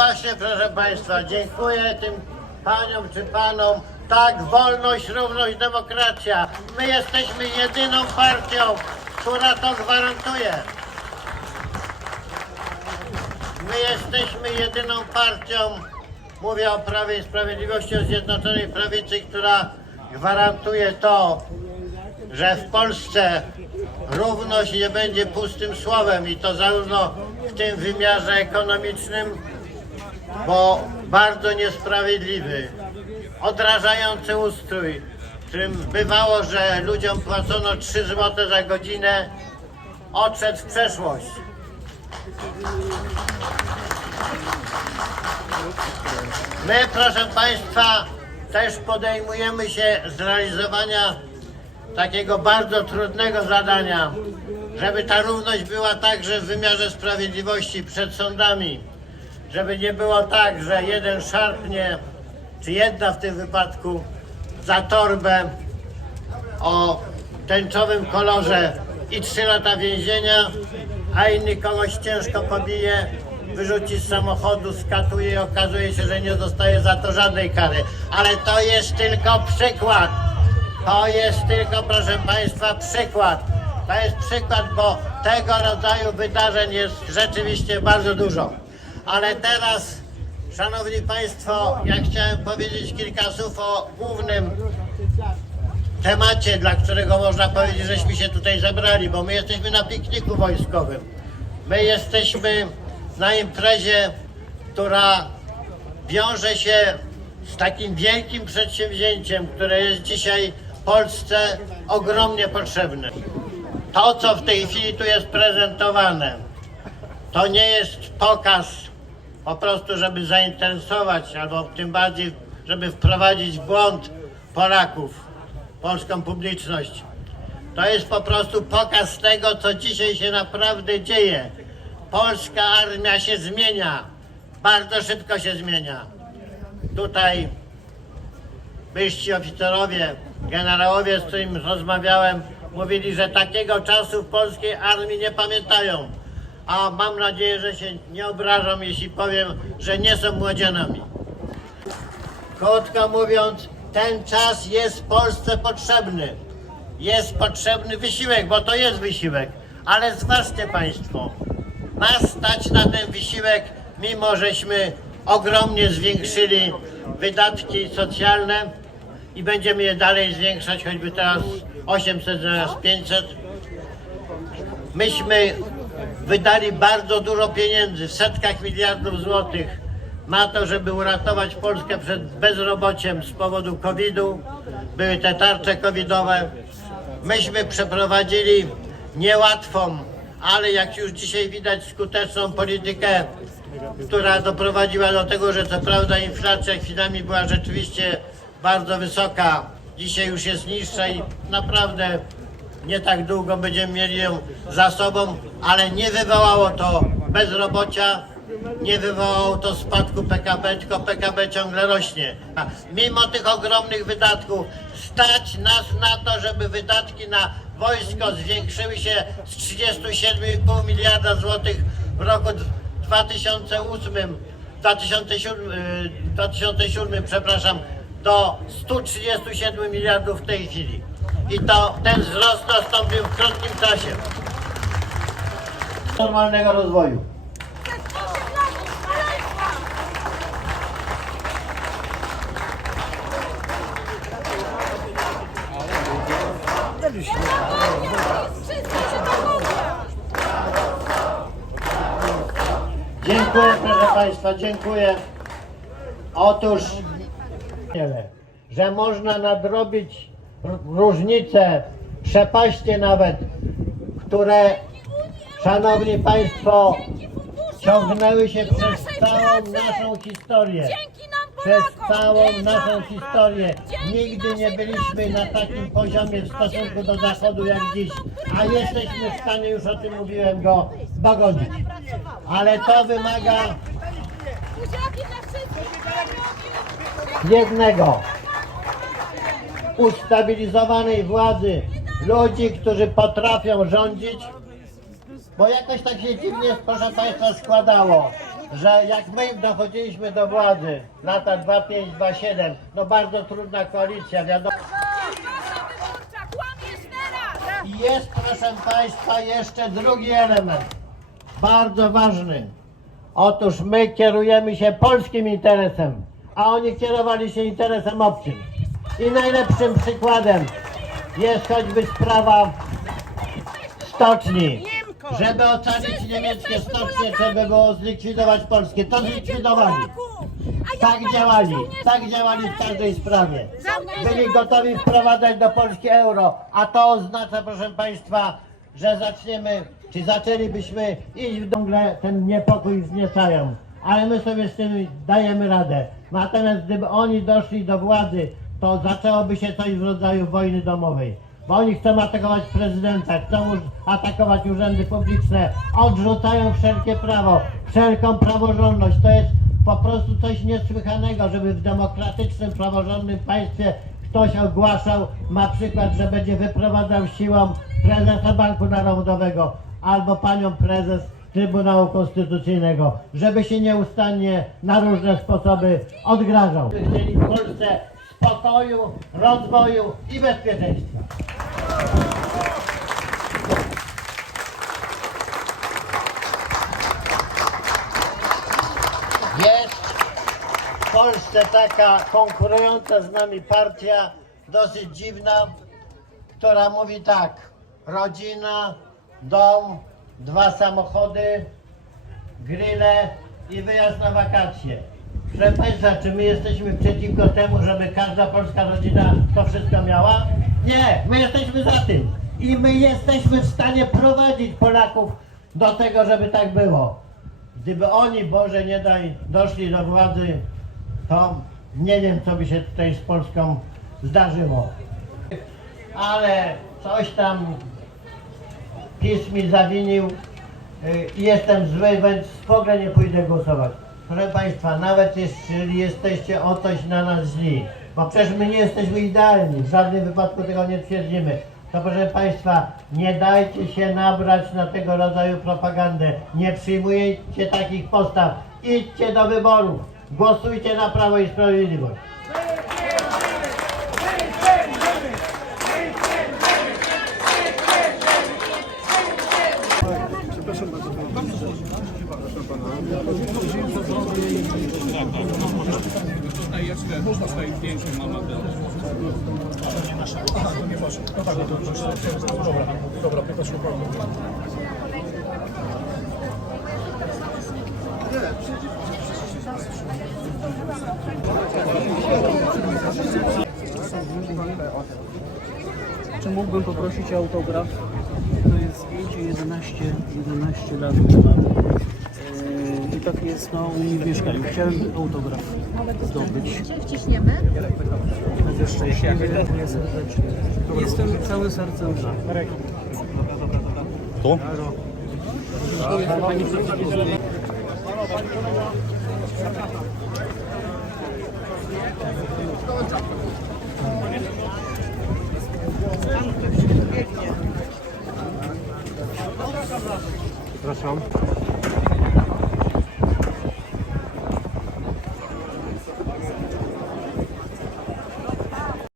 właśnie, proszę Państwa, dziękuję tym paniom czy panom. Tak, wolność, równość, demokracja. My jesteśmy jedyną partią, która to gwarantuje. My jesteśmy jedyną partią, mówię o Prawie i Sprawiedliwości, o Zjednoczonej Prawicy, która gwarantuje to, że w Polsce równość nie będzie pustym słowem i to zarówno w tym wymiarze ekonomicznym, bo bardzo niesprawiedliwy, odrażający ustrój, którym bywało, że ludziom płacono 3 zł za godzinę, odszedł w przeszłość. My, proszę Państwa, też podejmujemy się zrealizowania takiego bardzo trudnego zadania, żeby ta równość była także w wymiarze sprawiedliwości przed sądami. Żeby nie było tak, że jeden szarpnie, czy jedna w tym wypadku, za torbę o tęczowym kolorze i trzy lata więzienia, a inny kogoś ciężko pobije, wyrzuci z samochodu, skatuje i okazuje się, że nie dostaje za to żadnej kary. Ale to jest tylko przykład. To jest tylko, proszę Państwa, przykład. To jest przykład, bo tego rodzaju wydarzeń jest rzeczywiście bardzo dużo. Ale teraz, Szanowni Państwo, ja chciałem powiedzieć kilka słów o głównym temacie, dla którego można powiedzieć, żeśmy się tutaj zebrali, bo my jesteśmy na pikniku wojskowym. My jesteśmy na imprezie, która wiąże się z takim wielkim przedsięwzięciem, które jest dzisiaj Polsce ogromnie potrzebne. To, co w tej chwili tu jest prezentowane, to nie jest pokaz po prostu, żeby zainteresować, albo tym bardziej, żeby wprowadzić w błąd Polaków, polską publiczność. To jest po prostu pokaz tego, co dzisiaj się naprawdę dzieje. Polska armia się zmienia. Bardzo szybko się zmienia. Tutaj wyżsi oficerowie, generałowie, z którymi rozmawiałem, mówili, że takiego czasu w polskiej armii nie pamiętają. A mam nadzieję, że się nie obrażą, jeśli powiem, że nie są młodzianami. Krótko mówiąc, ten czas jest Polsce potrzebny. Jest potrzebny wysiłek, bo to jest wysiłek. Ale zważcie Państwo, nas stać na ten wysiłek, mimo żeśmy ogromnie zwiększyli wydatki socjalne i będziemy je dalej zwiększać, choćby teraz 800, zaraz 500. Myśmy wydali bardzo dużo pieniędzy, w setkach miliardów złotych na to, żeby uratować Polskę przed bezrobociem z powodu COVID-u. Były te tarcze covidowe. Myśmy przeprowadzili niełatwą, ale jak już dzisiaj widać skuteczną politykę, która doprowadziła do tego, że co prawda inflacja chwilami była rzeczywiście bardzo wysoka, dzisiaj już jest niższa i naprawdę nie tak długo będziemy mieli ją za sobą, ale nie wywołało to bezrobocia, nie wywołało to spadku PKB, tylko PKB ciągle rośnie. A Mimo tych ogromnych wydatków stać nas na to, żeby wydatki na wojsko zwiększyły się z 37,5 miliarda złotych w roku 2008, 2007, y, 2007 przepraszam, do 137 miliardów w tej chwili. I to ten wzrost nastąpił w krótkim czasie. Normalnego rozwoju. Dziękuję proszę Państwa, dziękuję. Otóż, że można nadrobić różnice, przepaście nawet, które, Szanowni Państwo, ciągnęły się przez całą naszą historię. Dzięki nam Przez całą naszą historię. Nigdy nie byliśmy na takim poziomie w stosunku do Zachodu jak dziś, a jesteśmy w stanie, już o tym mówiłem, go pogodzić. Ale to wymaga jednego ustabilizowanej władzy, ludzi, którzy potrafią rządzić, bo jakoś tak się dziwnie, proszę Państwa, składało, że jak my dochodziliśmy do władzy, lata 2527, no bardzo trudna koalicja, wiadomo. Jest, proszę Państwa, jeszcze drugi element, bardzo ważny. Otóż my kierujemy się polskim interesem, a oni kierowali się interesem obcym. I najlepszym przykładem jest choćby sprawa stoczni. Żeby ocalić niemieckie stocznie, trzeba było zlikwidować polskie. To zlikwidowali. Tak działali, tak działali w każdej sprawie. Byli gotowi wprowadzać do Polski euro, a to oznacza, proszę Państwa, że zaczniemy, czy zaczęlibyśmy iść w ciągle ten niepokój wzniecają. Ale my sobie z tym dajemy radę. Natomiast gdyby oni doszli do władzy, to zaczęłoby się coś w rodzaju wojny domowej. Bo oni chcą atakować prezydenta, chcą atakować urzędy publiczne, odrzucają wszelkie prawo, wszelką praworządność. To jest po prostu coś niesłychanego, żeby w demokratycznym, praworządnym państwie ktoś ogłaszał na przykład, że będzie wyprowadzał siłą prezesa Banku Narodowego albo panią prezes Trybunału Konstytucyjnego, żeby się nieustannie na różne sposoby odgrażał. Chcieli w Polsce spokoju, rozwoju i bezpieczeństwa. Jest w Polsce taka konkurująca z nami partia, dosyć dziwna, która mówi tak, rodzina, dom, dwa samochody, grille i wyjazd na wakacje. Proszę Państwa, czy my jesteśmy przeciwko temu, żeby każda polska rodzina to wszystko miała? Nie, my jesteśmy za tym. I my jesteśmy w stanie prowadzić Polaków do tego, żeby tak było. Gdyby oni, Boże nie daj, doszli do władzy, to nie wiem, co by się tutaj z Polską zdarzyło. Ale coś tam PiS mi zawinił y, i jestem zły, więc w ogóle nie pójdę głosować. Proszę Państwa, nawet jeśli jesteście o coś na nas źli, bo przecież my nie jesteśmy idealni, w żadnym wypadku tego nie twierdzimy, to proszę Państwa, nie dajcie się nabrać na tego rodzaju propagandę. Nie przyjmujcie takich postaw. Idźcie do wyborów. Głosujcie na Prawo i Sprawiedliwość. Tutaj na ten. Czy mógłbym poprosić o autograf? To jest zdjęcie 11, 11 lat. I tak jest no, w mieszkaniu. Chciałem autograf zdobyć. Wciśniemy. Będę szczęśliwy. Jestem całym sercem za. Tu? Przepraszam.